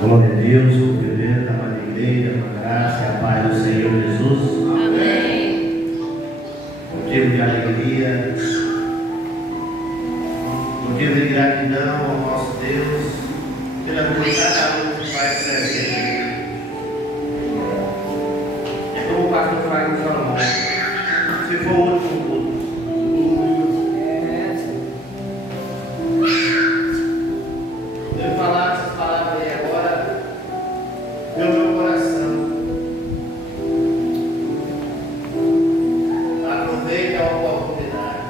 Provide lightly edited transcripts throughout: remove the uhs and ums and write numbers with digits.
Glória a Deus, cumprimento, amada igreja, com a graça e a paz do Senhor Jesus. Amém. Motivo de alegria, motivo de gratidão ao nosso Deus, pela vida de cada um que faz servir. É como o pastor Fábio falou, se for o último culto. Eu falar essas palavras aí agora, no meu coração. Aproveita a oportunidade.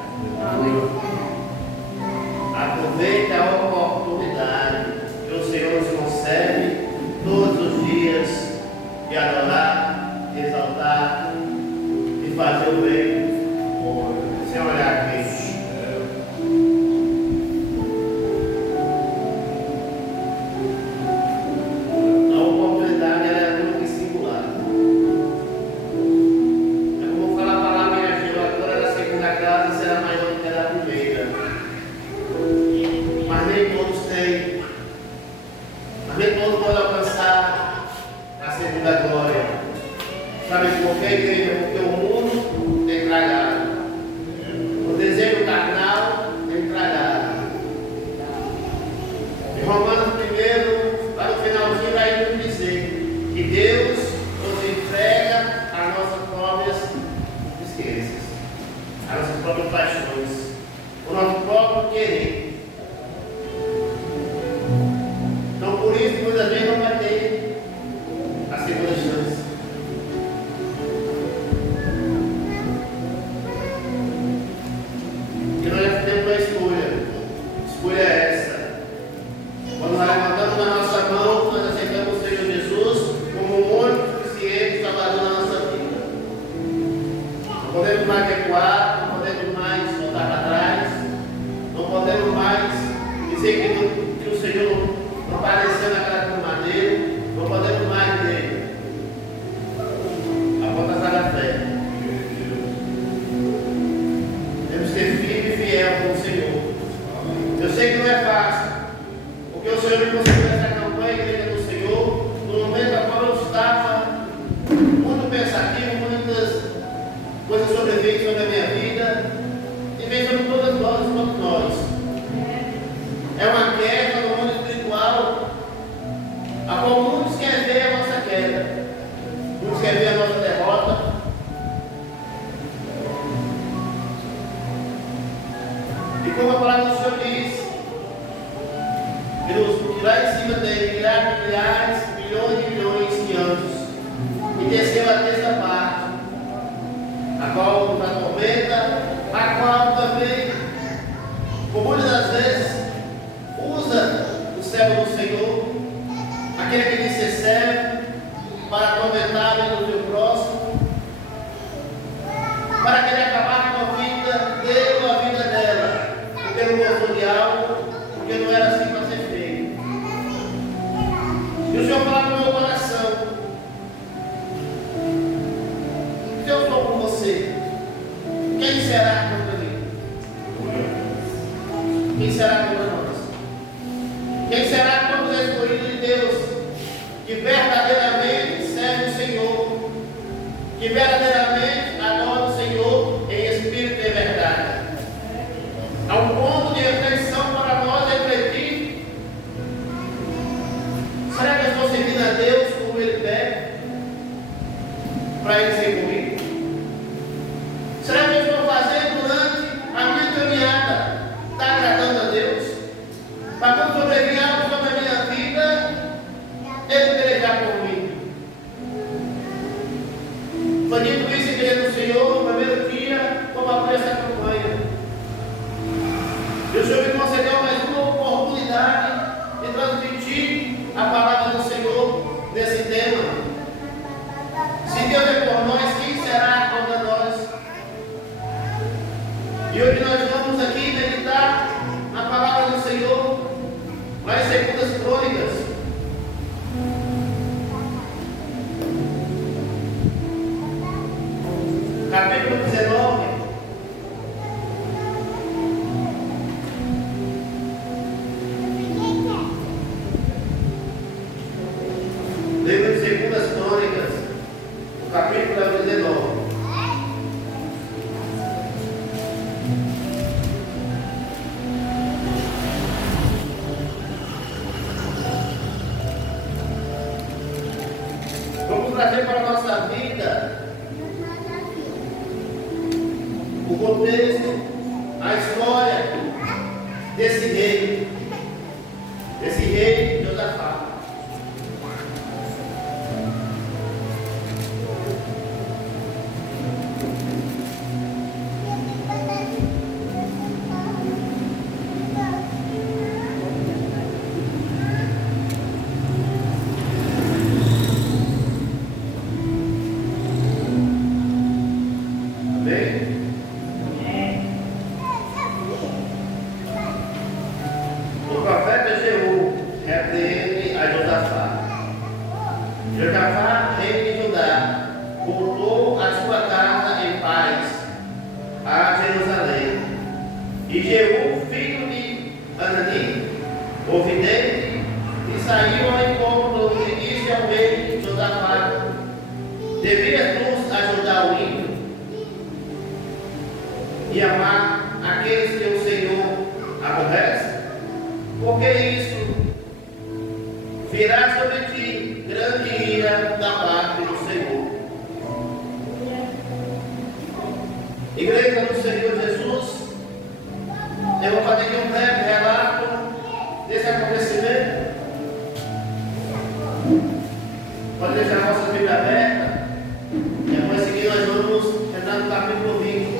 Aproveita a oportunidade que o Senhor nos concede todos os dias de adorar, de exaltar, de fazer o bem. Sem olhar aqui. Foi dito o vidente, e saiu ao encontro e disse ao rei Josafá: devias tu ajudar o ímpio e amar aqueles que o Senhor aborrece? Porque isso virá sobre ti grande ira da parte do Senhor. Igreja do Senhor Jesus, eu vou fazer aqui um breve relato desse acontecimento. Pode deixar a nossa Bíblia aberta. Depois seguir nós vamos entrar no capítulo 20.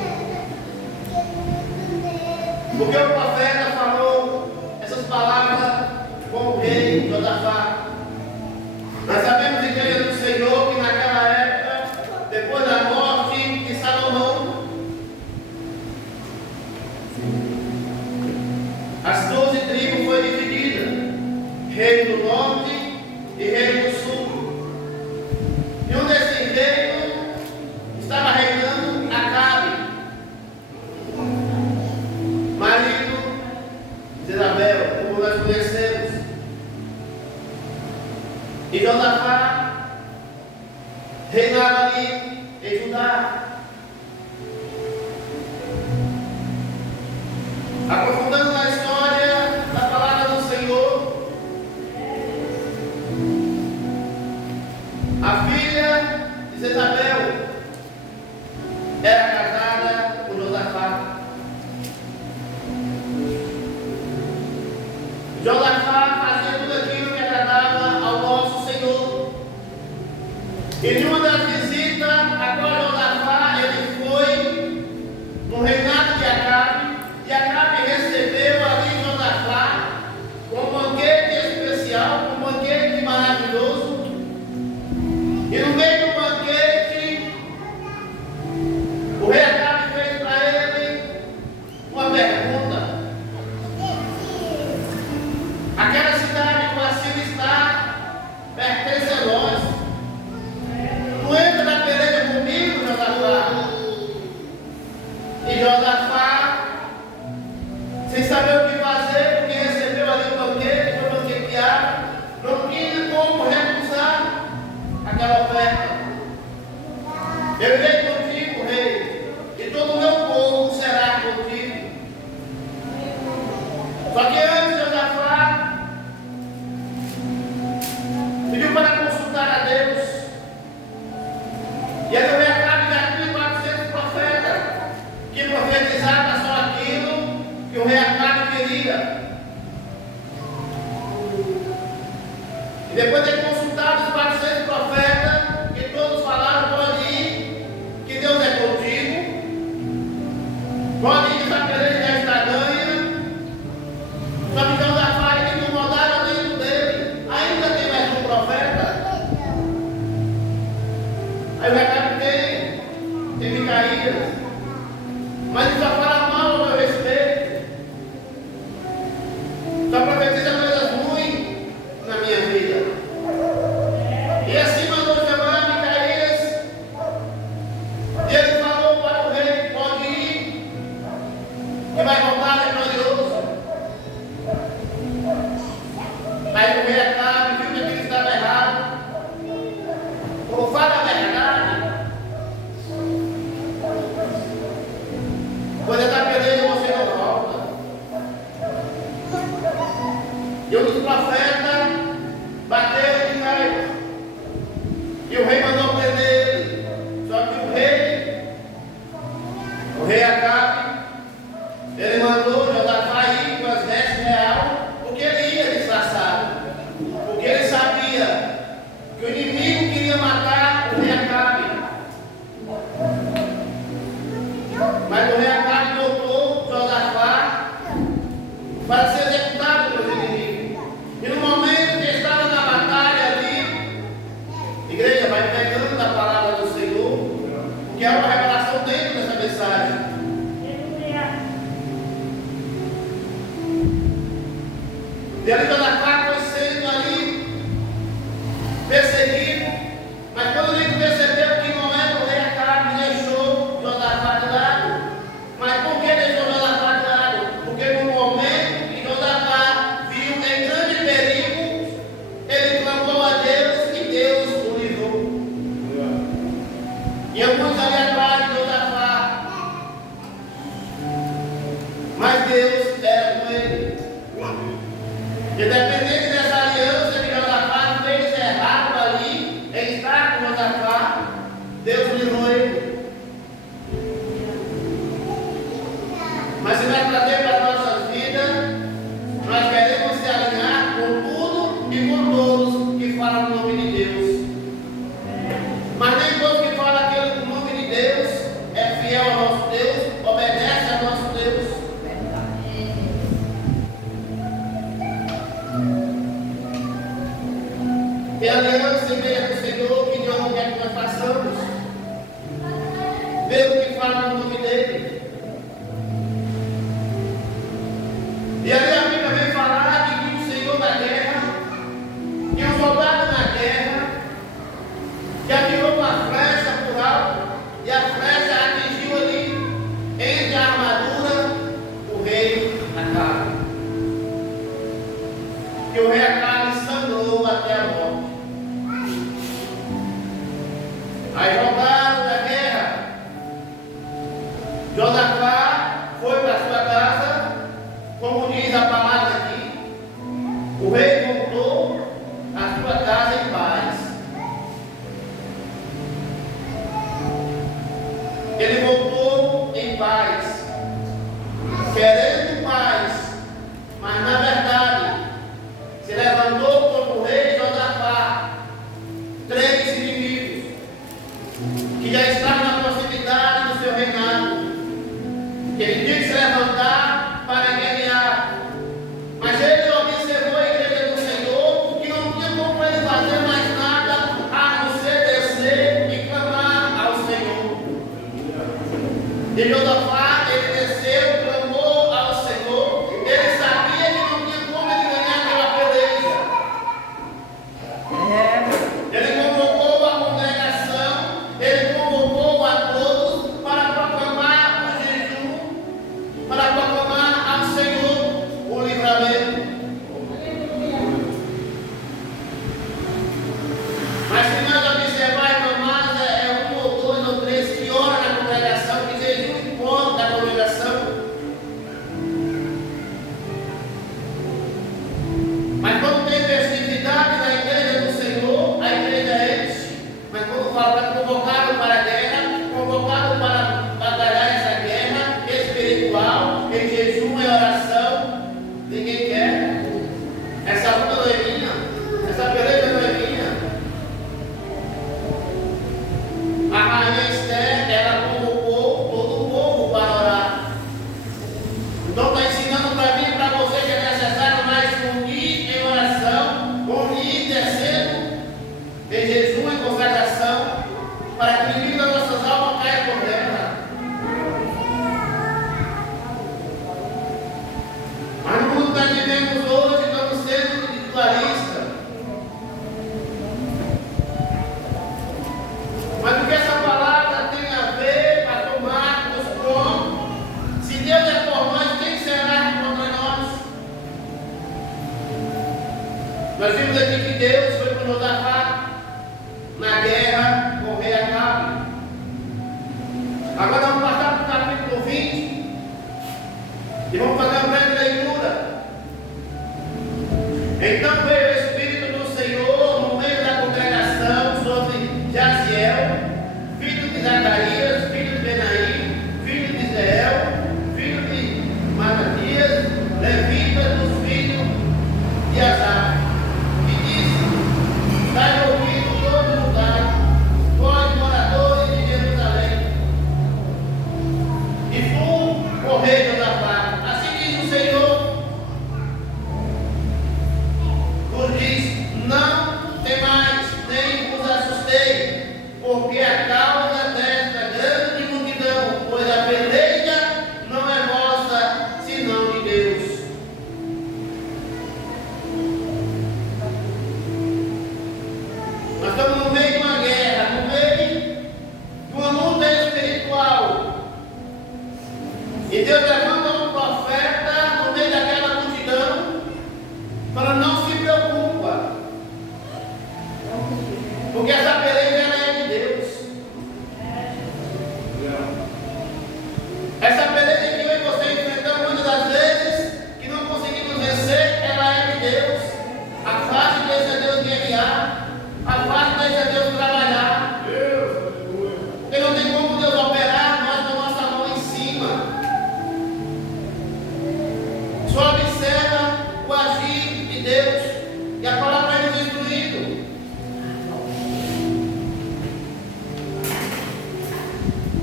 Porque o profeta falou essas palavras com o rei Josafá. Nós sabemos, igreja do Senhor, que naquela época, depois da morte de Salomão, as 12 tribos foram divididas: reino do norte e reino do sul. E um desses reinos estava reinando Acabe, marido de Isabel, como nós conhecemos. E Josafá reinava ali em Judá. Aprofundando na história da palavra do Senhor, a filha de Isabel era casada com Josafá. Josafá fazia tudo aquilo que agradava ao nosso Senhor. E numa das visitas a qual Josafá ele foi no reinado de Acabe, e Acabe recebeu ali Josafá com um banquete especial, com um banquete maravilhoso. E no meio do banquete, o rei Acabe fez para ele uma pergunta. Aquela cidade que assim está pertence a nós. Tu entra na peleja comigo, Josafá. E Josafá, sem saber o que fazer, porque recebeu ali o banquete, foi banqueteado, não tinha como recusar aquela oferta. Eu irei contigo, rei, e todo o meu povo será contigo. Só que antes Josafá pediu para consultar a Deus. E aí o rei Acabe já tinha 400 profetas que profetizavam só aquilo que o rei Acabe queria. E depois de consultar os 400 profetas, que todos falaram: pode ir, que Deus é contigo, pode ir, que essa peleja já está ganha. Só que Josafá ele incomodava dentro dele: ainda tem mais um profeta? Aí o rei Acabe tem Micaías, mas ele só fala mal ao meu respeito, só profetiza coisas ruins na minha vida. E assim mandou chamar Micaías, e ele falou para o rei: pode ir, que vai voltar vitorioso. Aí o rei Acabe viu que aquilo estava errado. Ou fala a verdade, quando está perdendo você não volta. E um dos profetas bateu de raiva, e o rei mandou prender ele. Só que o rei Acabe, ele mandou Josafá ir com as vestes reais, porque ele ia disfarçado, porque ele sabia que o inimigo queria matar o rei Acabe. Mas o rei Acabe botou Josafá para ser executado pelos inimigos. E no momento que estava na batalha ali, igreja, vai pegando a palavra do Senhor, porque há uma revelação dentro dessa mensagem. E ali Josafá foi sendo ali perseguido, mas quando ele percebeu que não era o rei Acabe, deixou Josafá de lado. Mas por que deixou Josafá de lado? Porque no momento que Josafá viu em Independente dessa aliança que Josafá fez errado ali, em estar com Josafá, Deus livrou ele. Mas se nós trazer para a nossa vida, nós queremos se alinhar com tudo e com todos que falam no nome de Deus. Mas nem todos que falam aquilo no nome de Deus é fiel ao nosso Deus, obedece ao nosso Deus. E a aliança em meio do Senhor, que Deus não quer que nós façamos. Mesmo que fala no nome dele. E ali a Bíblia vem falar que o Senhor da guerra, que o soldado na guerra, que atirou uma flecha por alto, e a flecha atingiu ali, entre a armadura, o rei Acabe. Que o rei Acabe sangrou até a morte. Aí soldado da guerra, Josafá foi para sua casa, como diz a palavra aqui, o rei voltou à sua casa em paz. Ele voltou em paz, querendo paz, mas na verdade se levantou contra o rei Josafá 3 inimigos que já estavam na proximidade do seu reinado, que ele tinha que se levantar para guerrear. Mas ele observou a igreja do Senhor, que não tinha como ele fazer mais nada a não ser descer e clamar ao Senhor. E Josafá, ele desceu, clamou ao Senhor. Ele sabia que não tinha como ele ganhar aquela peleja. Ele convocou a congregação, ele convocou a todos para proclamar o jejum, para proclamar ao Senhor o livramento. Mas se nós observarmos, irmãos, é 1 ou 2 ou 3 que oram na congregação, que jejum em ponto da congregação. Mas quando tem festividade na igreja do Senhor, a igreja enche. Mas quando fala para convocar para a guerra, convocar para batalhar essa guerra espiritual, em jejum e oração, ninguém quer. Essa luta não é minha, essa peleja não é minha. A rainha Esther, ela convocou todo o povo para orar. Então está ensinando para mim e para você que é necessário mais unir em oração, unir descendo em jejum e consagração, para que o inimigo das nossas almas caia por terra. Mas no mundo que nós vivemos hoje, estamos sendo individualistas. Mas o que essa palavra tem a ver, pastor Marcos, com se Deus é por nós, quem será contra nós? Nós vimos aqui que Deus foi para Josafá na guerra com o rei Acabe. Agora vamos passar para o capítulo 20 e vamos fazer uma breve leitura. Então veio o Espírito do Senhor no meio da congregação sobre Jaziel, filho de Zacarias, filho de Benaí, filho de Israel, filho de Matatias, levita dos filhos de Asaf, e disse: dai ouvido todo lugar, vós moradores de Jerusalém, e tu, o rei Josafá, assim diz o Senhor: Deus. E a palavra vai nos instruindo.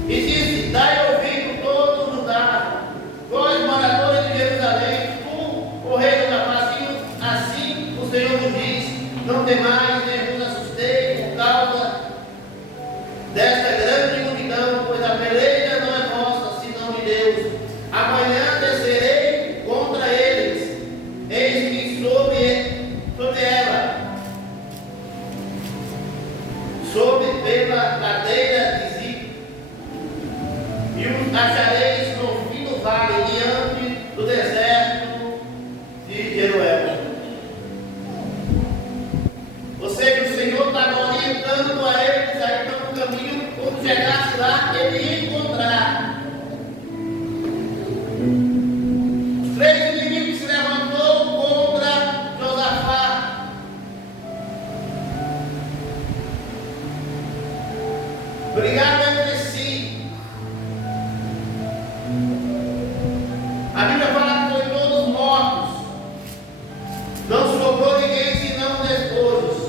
E disse: dai ouvido todo Judá, vós moradores de Jerusalém, tu, o rei da paz, assim o Senhor nos diz: não temais, nem vos assustei por causa desta grande multidão, pois a peleja não é vossa, senão de Deus. Amanhã descerei contra eles, eis que sobre ela, sobre pela cadeira de Zic, e os achareis no fim do vale, diante do deserto de Jeruel. Ou seja, o Senhor estava orientando a eles a ir para um caminho, quando chegasse lá, ele ia encontrar os três inimigos que se levantou contra Josafá. Brigaram entre si. A Bíblia fala que foram todos mortos. Não sobrou ninguém senão despojos.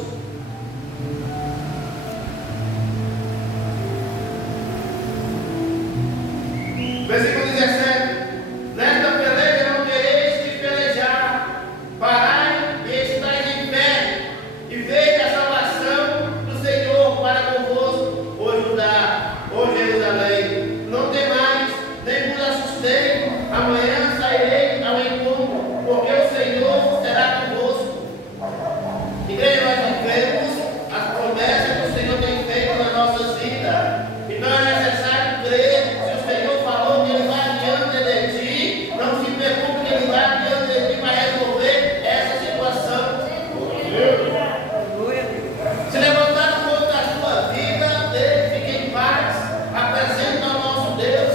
Versículo 17: nesta peleja não tereis que pelejar, parai e estáis em pé, e veja a salvação do Senhor para convosco, ó Judá, ó Jerusalém. Não temais, nem vos assustei, amanhã sairei ao encontro, porque o Senhor será convosco. Igreja, nós vivemos as promessas que o Senhor tem feito nas nossas vidas. Então é necessário crer. Se o Senhor falou que Ele vai diante de ti, não se preocupe que Ele vai diante de ti para resolver essa situação. Se levantaram contra a sua vida, fique em paz, apresenta ao nosso Deus,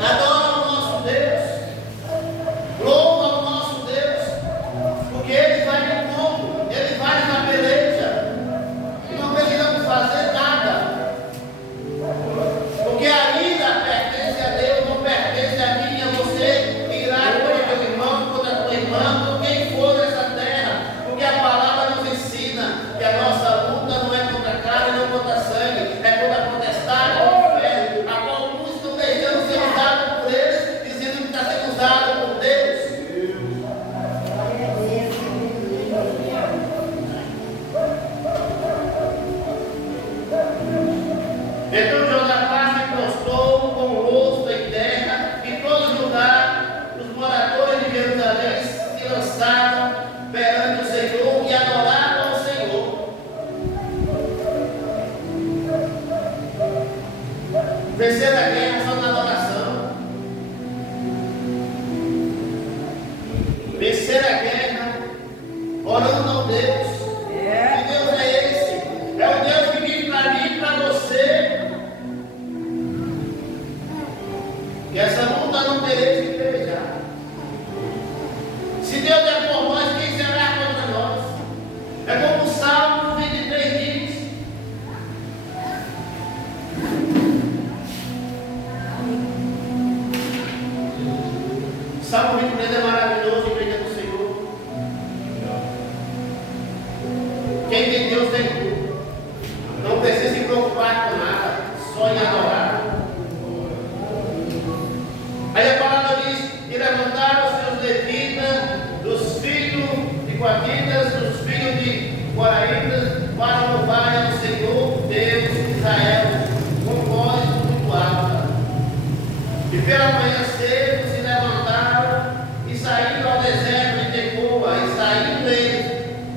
adora o nosso Deus, louva o nosso Deus, porque Ele vai no encontro, Ele vai na peleja, e não precisamos fazer nada. Porque a vida pertence a Deus, não pertence a mim, a você. Irá contra teu irmão, contra tua irmã, por quem for nessa terra. Porque a palavra nos ensina que a nossa luta não é contra a carne, não contra sangue, é contra a potestade do inferno, a qual muitos estão deixando ser usados por eles, dizendo que está sendo usado por Deus. Então Josafá se prostrou com o rosto em terra, e todo Judá, os moradores de Jerusalém, se lançaram perante o Senhor e adoraram ao Senhor. Vencer a guerra só na adoração. Vencer a guerra orando ao Deus. Que Deus é esse? É o Deus que diz para mim e para você que essa luta não tereis que pelejar. Se Deus é por nós, quem será contra nós? É como o Salmo 23 diz. Salmo 23 é maravilhoso, igreja do Senhor. Quem tem Deus tem tudo. Não precisa se preocupar com nada, só em adorar. Aí a palavra diz: e levantaram os seus levitas, dos filhos de Coatitas, dos filhos de Coraitas, para louvar ao Senhor, Deus de Israel, com voz muito alta. E pela manhã cedo se levantaram e saíram ao deserto de Tecoa, e saindo eles,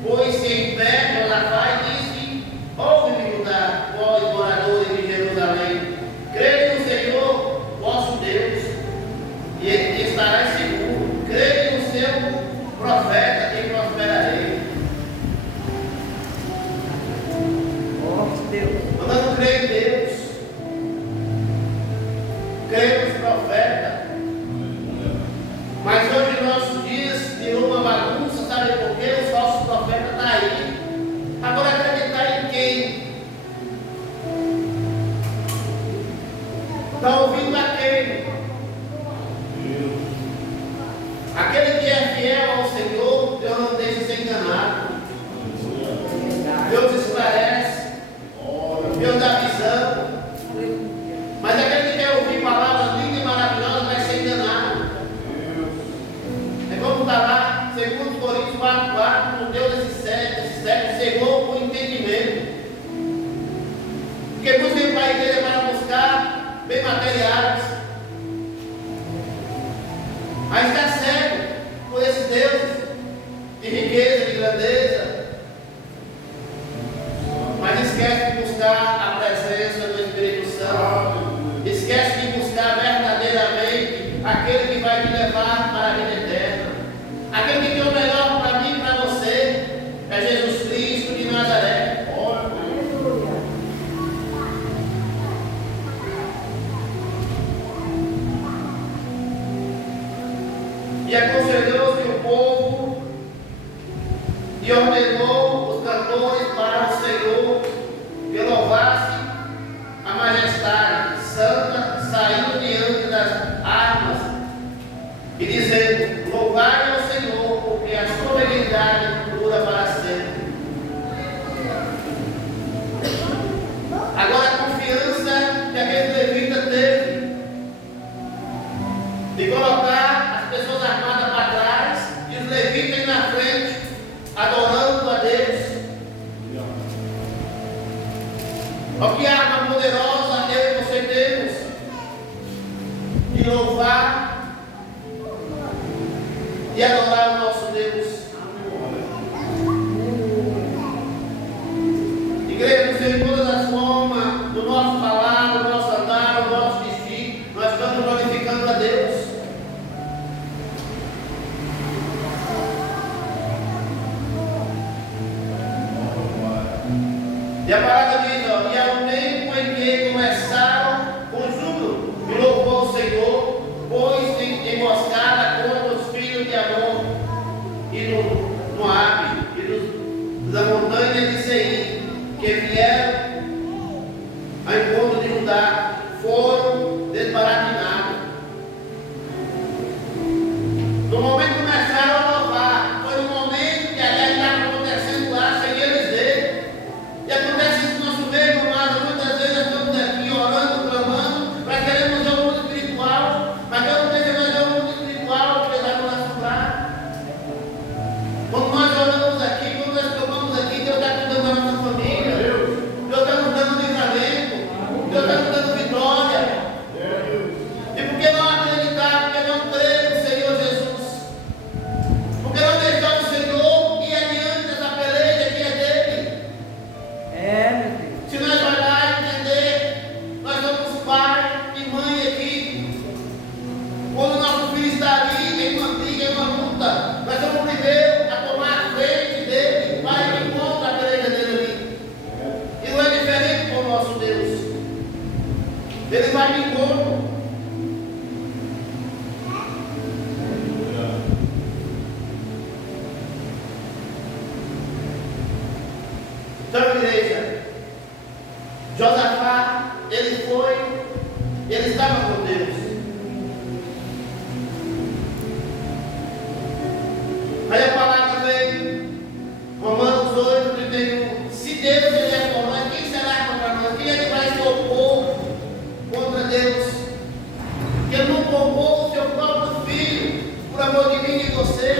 pôs-se em pé, Josafá, e disse: ouve-me, Judá, vós moradores de Jerusalém, crede no Senhor, vosso Deus, e estarás seguro. Crede no seu profeta e prosperarei. Mandando crer em Deus, crer nos profetas. Mas hoje em nossos dias virou uma bagunça, sabe por quê? Os falsos profetas estão aí. Agora acreditar em quem? Está ouvindo a quem? Aquele que é fiel ao Senhor. fato, o Deus desse século cegou o entendimento. Porque muitos vêm para a igreja para buscar bem materiais, mas está cego por esses deuses de riqueza, de grandeza, mas esquece de buscar a presença do Espírito Santo, esquece de buscar verdadeiramente aquele que vai te levar para a vida eterna, aquele que tem o melhor para mim e para você, é Jesus Cristo de Nazaré. E aconselhou-se o povo e ordenou os cantores para o Senhor que louvasse a majestade santa, saindo diante das armas e dizendo: louvai ao Senhor, porque a sua benignidade dura para sempre. Agora a confiança que aquele levita teve de colocar as pessoas armadas para trás e os levitas na frente, adorando a Deus. Olha que arma poderosa eu e você temos de louvar e adorar o nosso Deus. Igreja, não sei de todas as formas, do nosso falar, do nosso andar, do nosso vestir, nós estamos glorificando a Deus. E a palavra diz, ó, e ao tempo em que começaram com júbilo e louvou o Senhor, pôs em emboscada contra os filhos de Amon e do Moabe e da montanha de Seir, que vieram ao encontro de Judá, foram desbaratinados. No momento que começaram a louvar, foi no momento que aliás estava acontecendo lá sem eles verem. E acontece isso no nosso meio, amado. Muitas vezes nós estamos aqui orando, clamando, nós queremos ver o mundo espiritual, mas Deus não deixa nós ver o mundo espiritual, porque vai nos assombrar. Quando nós oramos aqui, quando nós clamamos aqui, Deus está cuidando da nossa família, Deus está nos dando livramento, Deus está nos dando vitória. E por que não acreditar, por que não crer no Senhor Jesus? Por que não deixar o Senhor ir adiante dessa peleja que é dele? Se nós olhar e entender, nós somos pai e mãe aqui. Quando o nosso filho está ali em uma briga, em uma luta, nós somos o primeiro a tomar a frente dele para que encontre a peleja dele ali. E não é diferente com o nosso Deus. Ele vai de encontro. Então, igreja, Josafá, ele estava com Deus. Aí a palavra veio, Romanos 8:31. Se Deus é por nós, quem será contra nós? Quem é que vai se opor contra Deus? Que ele não poupou o seu próprio filho por amor de mim e de você.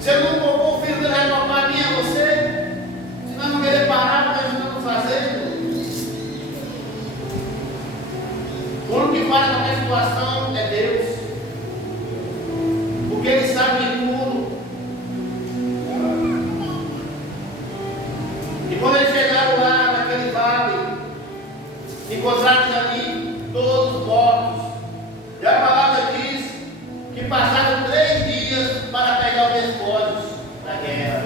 Se ele não poupou o filho dele, vai poupar a mim e a você. Se nós não querer parar, nós não estamos fazendo. O único que para qualquer situação é Deus. Porque Ele sabe de tudo. E quando eles chegaram lá naquele vale, encontraram ali todos mortos. E a palavra diz que passaram 3 dias para pegar os despojos da guerra.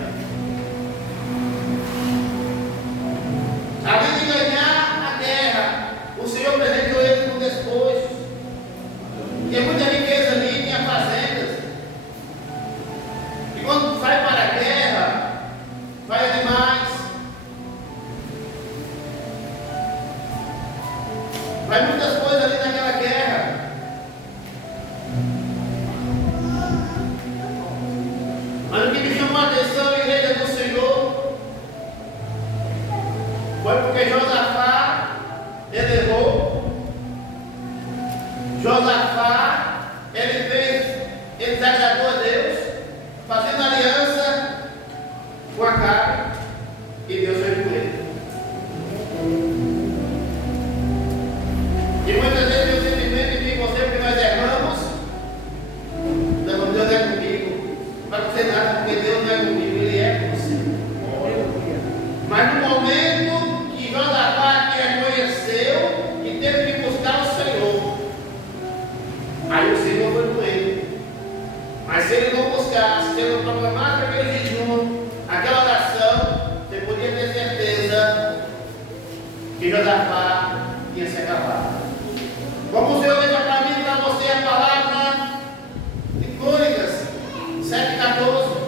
Além de ganhar a guerra, o Senhor presenteou eles com despojos. Tinha muita riqueza ali, tinha fazendas. fazendo aliança com a carne, e Deus foi com ele. E muitas vezes eu simplesmente digo você porque nós erramos, não, Deus não é comigo, não vai acontecer nada porque Deus não é comigo, Ele é com você. Mas no momento que Josafá reconheceu que teve que buscar o Senhor, aí o Senhor foi com ele. Mas se ele não buscasse, se ele não proclamasse aquele jejum, aquela oração, você podia ter certeza que Josafá ia se acabar. Como o Senhor deixa para mim e para você a palavra de Crônicas 7,14.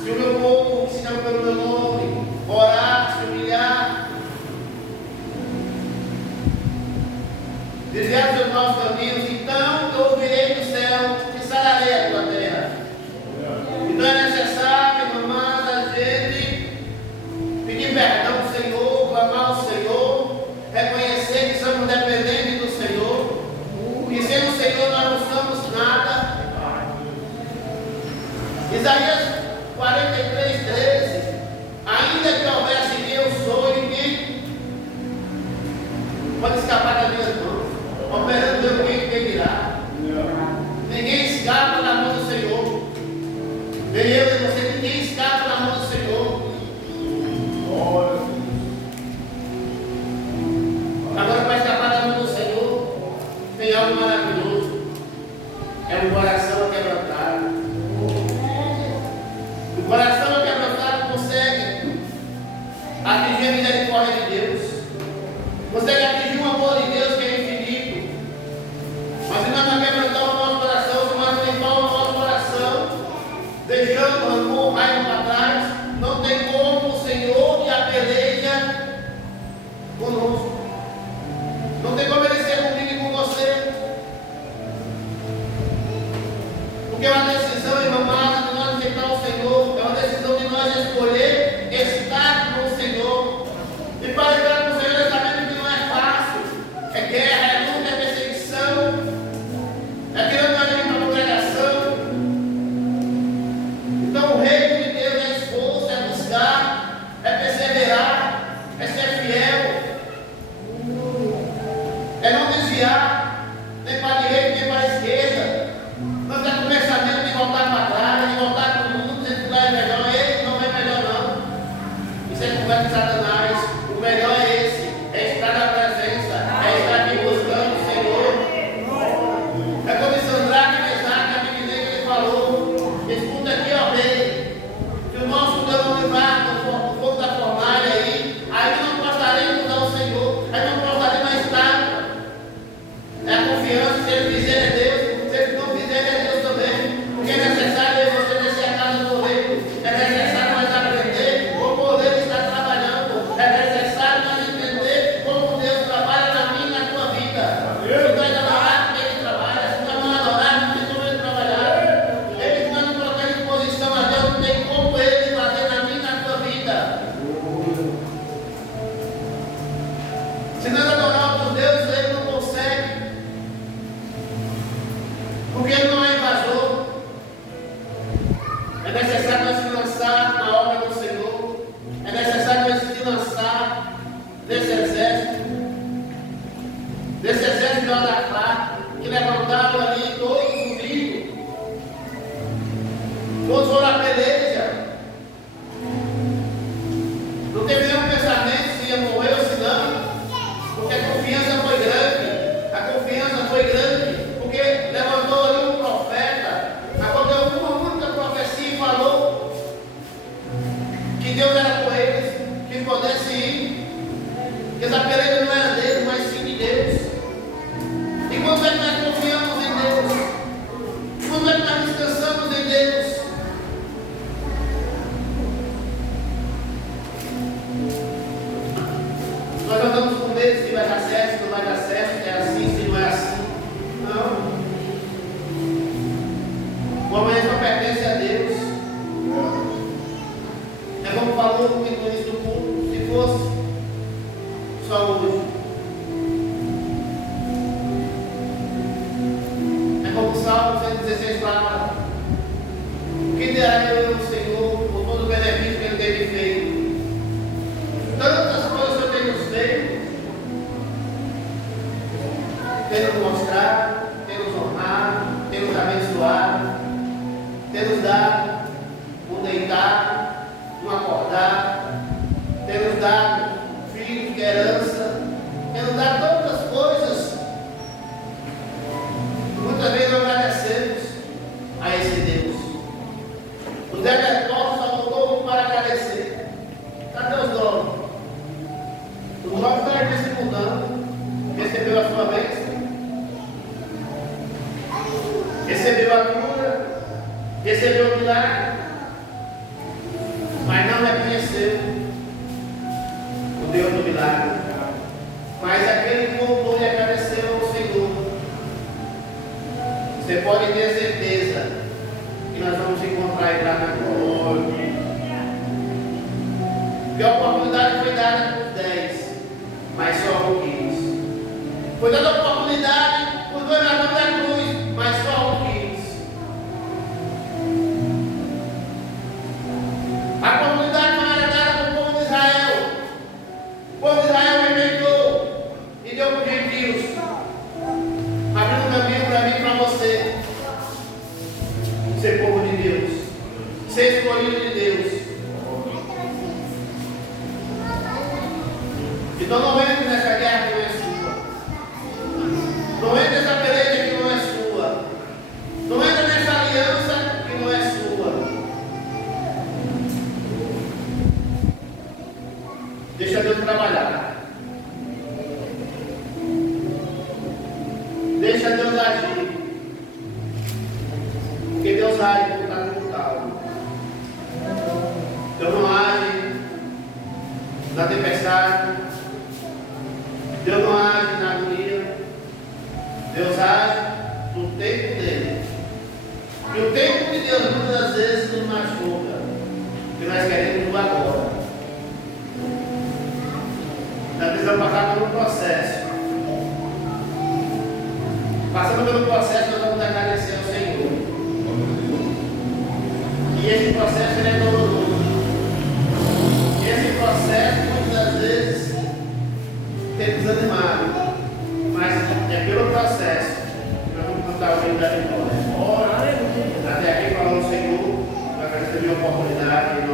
Se o meu povo que se chama pelo meu nome orar, se humilhar, desviar dos maus caminhos, então eu ouvirei do céu e sararei a tua terra. Então é necessário, irmãs, a gente pedir perdão ao Senhor, clamar ao Senhor, reconhecer que somos dependentes do Senhor, e sem o Senhor nós não somos nada. Isaías 43:13. Ainda que houvesse eu sou, ninguém pode escapar das minhas mãos. Operando eu, quem impedirá? Ninguém escapa da mão do Senhor. Nem eu nem você, ninguém escapa da mão do Senhor. Agora, para escapar da mão do Senhor, tem algo maravilhoso. É um coração quebrantado. O coração quebrantado consegue atingir a misericórdia de Deus, consegue atingir o amor de Deus que é infinito. Mas se nós não quebrantamos o nosso coração, se nós limpamos o nosso coração, deixando o rancor, raiva para trás, não tem como o Senhor que a peleja conosco. Não tem como Ele ser comigo e com você. Porque é uma decisão, irmão amado, de nós aceitar o Senhor, é uma decisão de nós escolher estar com o Senhor. E para estar com o Senhor, sabendo que não é fácil, é guerra, é luta, é perseguição, é tirando a gente para a congregação. Então o reino de Deus é esforço, é buscar, é perseverar, é ser fiel, é não desviar, nem para a direita, nem para a esquerda. Não está com o pensamento de voltar para trás, de voltar para o mundo, dizendo que lá é melhor. Ele não é melhor, não. Isso é conversa de Satanás. O melhor é esse: é estar na presença, é estar aqui buscando o Senhor. É como Sandraque, Mesaque, a Abednego, ele falou: escuta aqui, ó rei, que o nosso Deus não livrar do fogo da fornalha aí não passaremos ao Senhor, aí não passaremos a estátua. É a confiança, se ele fizer é Deus, se ele não fizer é Deus também. Porque é necessário você descer a casa do reino, é necessário nós aprender como Deus está trabalhando, é necessário nós entender como Deus trabalha na minha e na tua vida. Se nós adorar, Ele trabalha, se nós não adorar, não tem como Ele trabalhar. Ele que nós não colocamos em posição a Deus, não tem como Ele fazer na minha e na tua vida. Se nós adorar outros deuses, Ele não consegue. Porque Ele não é invasor. É necessário nós se lançar na obra do Senhor. É necessário nós se lançar desse exército de Josafá, que levantaram ali todos os ricos. Todos foram à peleja. Não teve nenhum pensamento se ia morrer ou se não. Porque a confiança foi grande. A confiança foi grande. Porque levantou ali um profeta. Agora deu uma única profecia e falou que Deus era com eles, que pudesse ir. Que essa peleja não era deles, mas sim de Deus. E quando é que nós confiamos em Deus? Quando é que nós descansamos em Deus? Nós andamos com medo se vai dar certo, se não vai dar certo, se é assim, se não é assim. Não. O amanhã só pertence a Deus. É como falou no início do culto, se fosse só hoje. É como o Salmo 116 fala: o que terá recebeu o milagre, mas não reconheceu o Deus do milagre. Mas aquele que voltou e agradeceu ao Senhor. Você pode ter certeza que nós vamos encontrar ele lá na glória. Porque a oportunidade foi dada por 10, mas só por 15. Foi dada a oportunidade por 2 na mão da cruz, mas só por 15. A oportunidade não era dada para o povo de Israel. O povo de Israel rejeitou e deu para os gentios, abrindo um caminho para mim e para você. Ser povo de Deus, ser escolhido de Deus. Então não entre nessa guerra que não é sua. Não entre nessa peleja que não é sua. Não entre nessa aliança que não é sua. Deixa Deus trabalhar. Deixa Deus agir. Porque Deus age por estar no tal. Deus não age na tempestade. Deus não age na agonia. Deus age no tempo dele. E o tempo de Deus muitas das vezes nos machuca. Porque nós queremos tudo agora. Nós precisamos passar por um processo. Passando pelo processo, nós vamos agradecer ao Senhor. E esse processo ele é doloroso. E esse processo, muitas das vezes, tem desanimado. Mas é pelo processo que nós vamos cantar o hino da vitória. Ora, até aqui falou o Senhor, nós agradecemos a oportunidade.